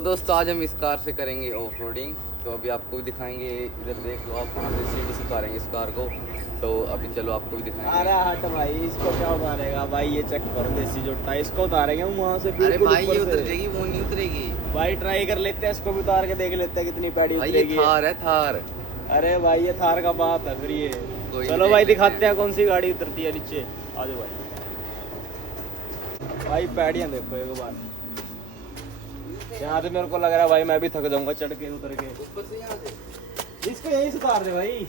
तो दोस्तों आज हम इस कार से करेंगे ऑफ रोडिंग। तो अभी आपको भी दिखाएंगे, इधर देख लो आप, वहाँ से सीढ़ी से उतारेंगे इस कार को। तो अभी चलो आपको भी दिखाएंगे। अरे हट भाई, इसको क्या उतारेगा भाई, ये चेक करो देसी जोटा, इसको उतारेंगे हम वहाँ से अरे बिल्कुल भाई ये ऊपर उतर से। जाएगी, वो नहीं उतरेगी भाई ट्राई कर लेते हैं, इसको भी उतार के देख लेते हैं कितनी पैड़ी भाई। ये उतरेगी। थार है, थार। अरे भाई ये थार का बात है फिर ये। कोई चलो देख भाई लेते दिखाते हैं। हैं कौन सी गाड़ी उतरती है नीचे। आ जाओ भाई। भाई पैड़ियाँ देखो एक बार, यहाँ से मेरे को लग रहा है भाई मैं भी थक जाऊंगा चढ़ के उतर के। ऊपर से यहाँ से इसको यहीं से उतार दे भाई।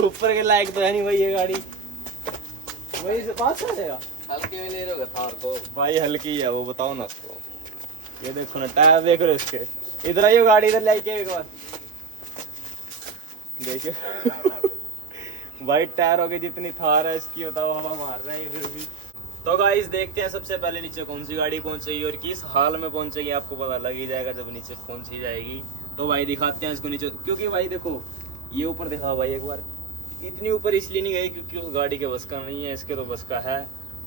ऊपर के लायक तो है नहीं भाई ये गाड़ी, वहीं से पास आ जाएगा। हल्के में ले रहे थार को। भाई हल्की है वो, बताओ ना उसको। ये देखो ना टायर देख रहे हो इसके। इधर आइयो गाड़ी, इधर लेके एक बार देखियो। भाई टायरों की जितनी थार है इसकी, बताओ हवा मार रहा है ये फिर भी। तो गाइस देखते हैं सबसे पहले नीचे कौन सी गाड़ी पहुंचेगी और किस हाल में पहुंचेगी, आपको पता लग ही जाएगा जब नीचे पहुंच ही जाएगी। तो भाई दिखाते हैं इसको नीचे, क्योंकि भाई देखो ये ऊपर दिखा भाई एक बार। इतनी ऊपर इसलिए नहीं गई क्योंकि उस गाड़ी के बस का नहीं है, इसके तो बस का है।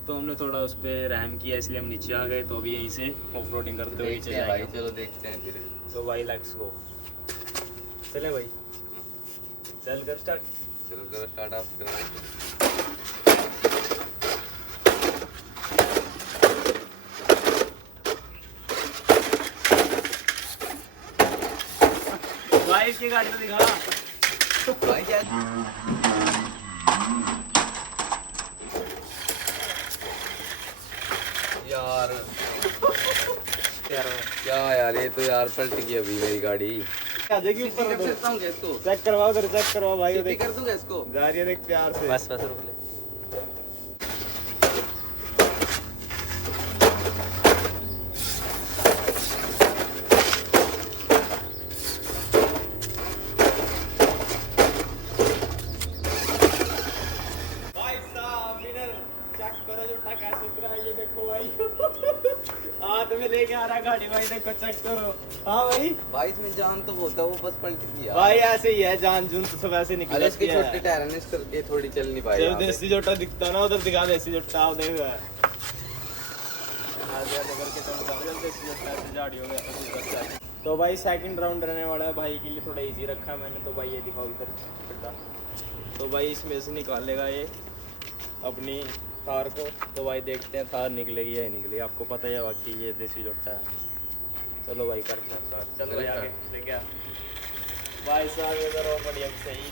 तो हमने थोड़ा उस पर रहम किया इसलिए हम नीचे आ गए। तो अभी यहीं से ऑफ रोडिंग करते हुए नीचे देखते हैं भाई, जाएंगे। चलो देखते हैं फिर। तो भाई लेट्स गो, चले भाई, चल कर स्टार्ट। चलो करो स्टार्ट आप करो। भाई इसकी गाड़ी तो दिखा। भाई क्या यार, क्या यार, ये तो यार पलट गई अभी मेरी गाड़ी। आ जाएगी सीटी ऊपर कर उधर। सकता हूँ क्या इसको? चेक करवाओ उधर, चेक करवाओ भाई। सीटी देख कर दूंगा इसको। जा रही है देख प्यार से। बस रुक ले। भाई साहब विनर, चेक करो जो कैसे उतरा है ये देखो भाई। हाथ में लेके आ रहा गाड़ी भाई, देखो चेक करो। हाँ भाई, भाई इसमें जान तो बहुत है, वो बस पलट गई यार। भाई ऐसे ही है, जान जून तो सब ऐसे निकले। अरे इसके छोटे टायर हैं, इस करके थोड़ी चल नहीं पाई जब यहाँ पे। देसी जोटा दिखता ना उधर दिखा, देसी जोटा आप देखो है। करके देसी जोटा ऐसे झाड़ी हो गया। तो भाई सेकंड राउंड रहने वाला है, भाई के लिए थोड़ा इजी रखा है मैंने। तो भाई ये दिखाओ इधर गड्ढा, तो भाई इसमें से निकाल लेगा ये अपनी थार को। तो भाई देखते हैं थार निकलेगी या नहीं निकलेगी, आपको पता ही है बाकी ये देसी जोटा है। चलो भाई करते हैं स्टार्ट। चलो भाई आगे लेके आ भाई साहब, इधर हो बढ़िया सही।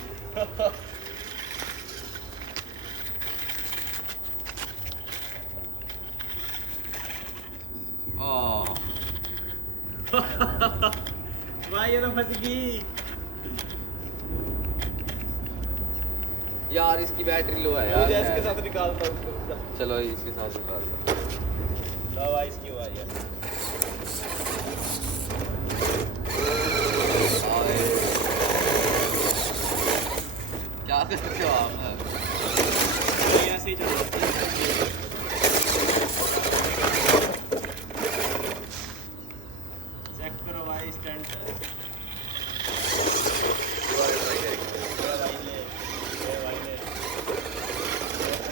भाई ये तो फंस गई यार इसकी बैटरी लो है यार। इसके साथ निकालता हूँ। चलो इसके साथ निकाल दो। लो भाई इसकी हुआ यार। क्या करते हो आप? ऐसे ही चलो। चेक करो भाई स्टैंड।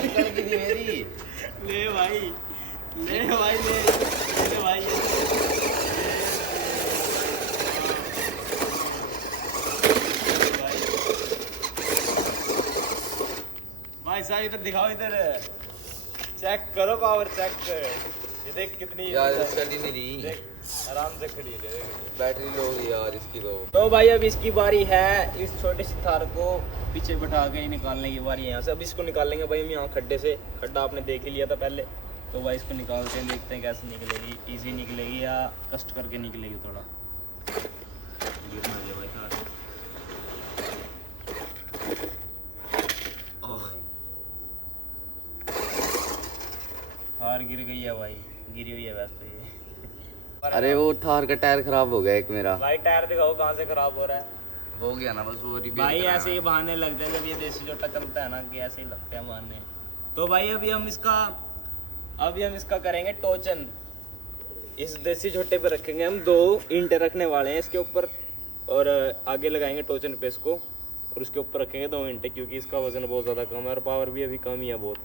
निकल गई थी मेरी। ले भाई, ले भाई, ले भाई भाई साहब इधर दिखाओ, इधर चेक करो पावर, चेक ये देख कितनी यार चली नहीं रही, देख आराम से खड़ी है। बैटरी लो हो गई यार इसकी तो भाई अब इसकी बारी है, इस छोटे सी थार को पीछे बैठा के निकालने की बारी है यहाँ से। अब इसको निकालेंगे भाई हम यहाँ खड्डे से, खड्डा आपने देख ही लिया था पहले। तो भाई इसको निकालते हैं, देखते हैं कैसे निकलेगी, इजी निकलेगी या कष्ट करके निकलेगी थोड़ा। गिरना दे भाई थार। थार गिर गई है भाई, गिरी हुई है वैसे ये। अरे वो थार का टायर खराब हो गया एक मेरा। भाई टायर दिखाओ कहाँ से खराब हो रहा है। हो गया ना, बस वो रिपेयर भाई कराना। ऐसे ही बहाने लगते हैं जब ये देसी जोटा चलता है ना, कि ऐसे ही लगते हैं बहाने। तो भाई अभी हम इसका करेंगे टोचन। इस देसी झोटे पे रखेंगे हम 2 ईंटें रखने वाले हैं इसके ऊपर, और आगे लगाएंगे टोचन पे इसको, और उसके ऊपर रखेंगे 2 ईंटें, क्योंकि इसका वजन बहुत ज़्यादा कम है और पावर भी अभी कम ही है बहुत।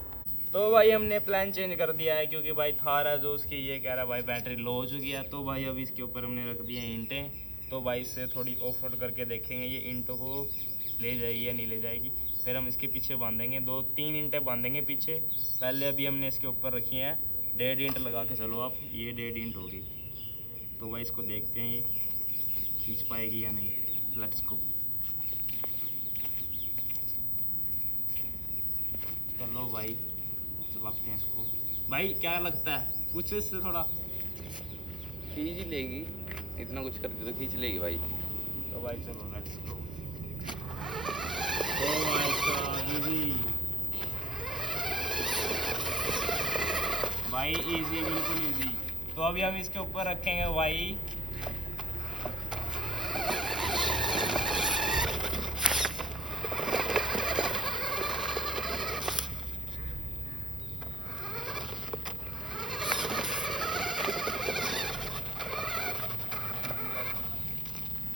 तो भाई हमने प्लान चेंज कर दिया है, क्योंकि भाई थार है जो उसकी ये कह रहा है भाई बैटरी लो हो चुकी है। तो भाई अभी इसके ऊपर हमने रख दिए ईंटें। तो भाई इससे थोड़ी ऑफ रोड करके देखेंगे ये ईंटों को ले जाएगी या नहीं ले जाएगी। फिर हम इसके पीछे बांधेंगे, 2-3 ईंटें बांधेंगे पीछे। पहले अभी हमने इसके ऊपर रखी हैं 1.5 ईंट लगा के चलो आप, ये 1.5 ईंट होगी। तो भाई इसको देखते हैं ये खींच पाएगी या नहीं। Let's go. चलो भाई चलाते हैं इसको। भाई क्या लगता है, पूछो इससे थोड़ा। खींच ही लेगी, इतना कुछ करती तो खींच लेगी भाई। तो भाई चलो let's go. Oh my God, easy भाई, इजी, बिल्कुल इजी। तो अभी हम इसके ऊपर रखेंगे भाई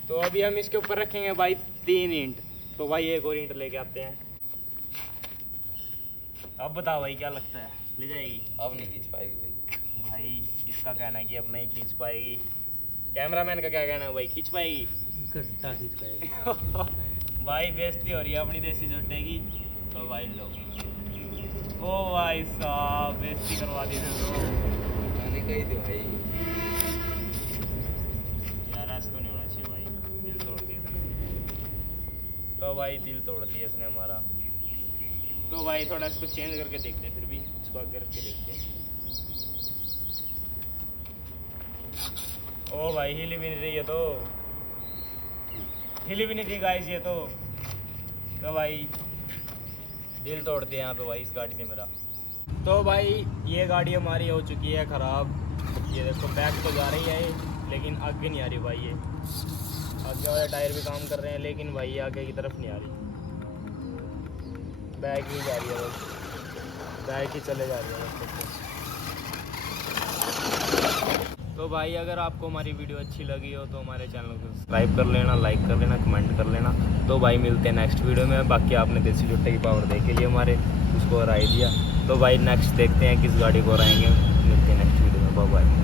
तो अभी हम इसके ऊपर रखेंगे भाई 3 ईंट। तो भाई एक और ईंट लेके आते हैं। अब बताओ भाई क्या लगता है, ले जाएगी? अब नहीं खींच पाएगी भाई। भाई इसका कहना है कि अब नहीं खींच पाएगी। कैमरामैन का क्या कहना है भाई, खींच पाएगी? घंटा खींच पाएगी। भाई बेइज्जती हो रही है अपनी देसी जोटे की। तो भाई लो। ओ भाई साहब बेइज्जती करवा दी थे। तो मैंने कही थी भाई। यार ऐसा तो नहीं होना चाहिए भाई, दिल तोड़ दिया इसने। तो भाई दिल तोड़ दिया इसने हमारा। तो भाई थोड़ा इसको चेंज करके देखते हैं, फिर भी इसको आगे रख के देखते हैं। ओ भाई हिल भी नहीं रही है, तो हिल भी नहीं रही गाइस ये तो। तो भाई दिल तोड़ दिया यहाँ पे भाई इस गाड़ी ने मेरा। तो भाई ये गाड़ी हमारी हो चुकी है ख़राब। ये देखो बैक तो जा रही है ये, लेकिन आगे नहीं आ रही भाई। ये आगे वाले टायर भी काम कर रहे हैं, लेकिन भाई ये आगे की तरफ नहीं आ रही। बैक ही जा रही है बस, बैक ही चले जा रही है बस। तो भाई अगर आपको हमारी वीडियो अच्छी लगी हो तो हमारे चैनल को सब्सक्राइब कर लेना, लाइक कर लेना, कमेंट कर लेना। तो भाई मिलते हैं नेक्स्ट वीडियो में। बाकी आपने देसी जुट्टे की पावर देख के लिए हमारे उसको हराई दिया। तो भाई नेक्स्ट देखते हैं किस गाड़ी को हराएंगे। मिलते हैं नेक्स्ट वीडियो में, बाय बाय।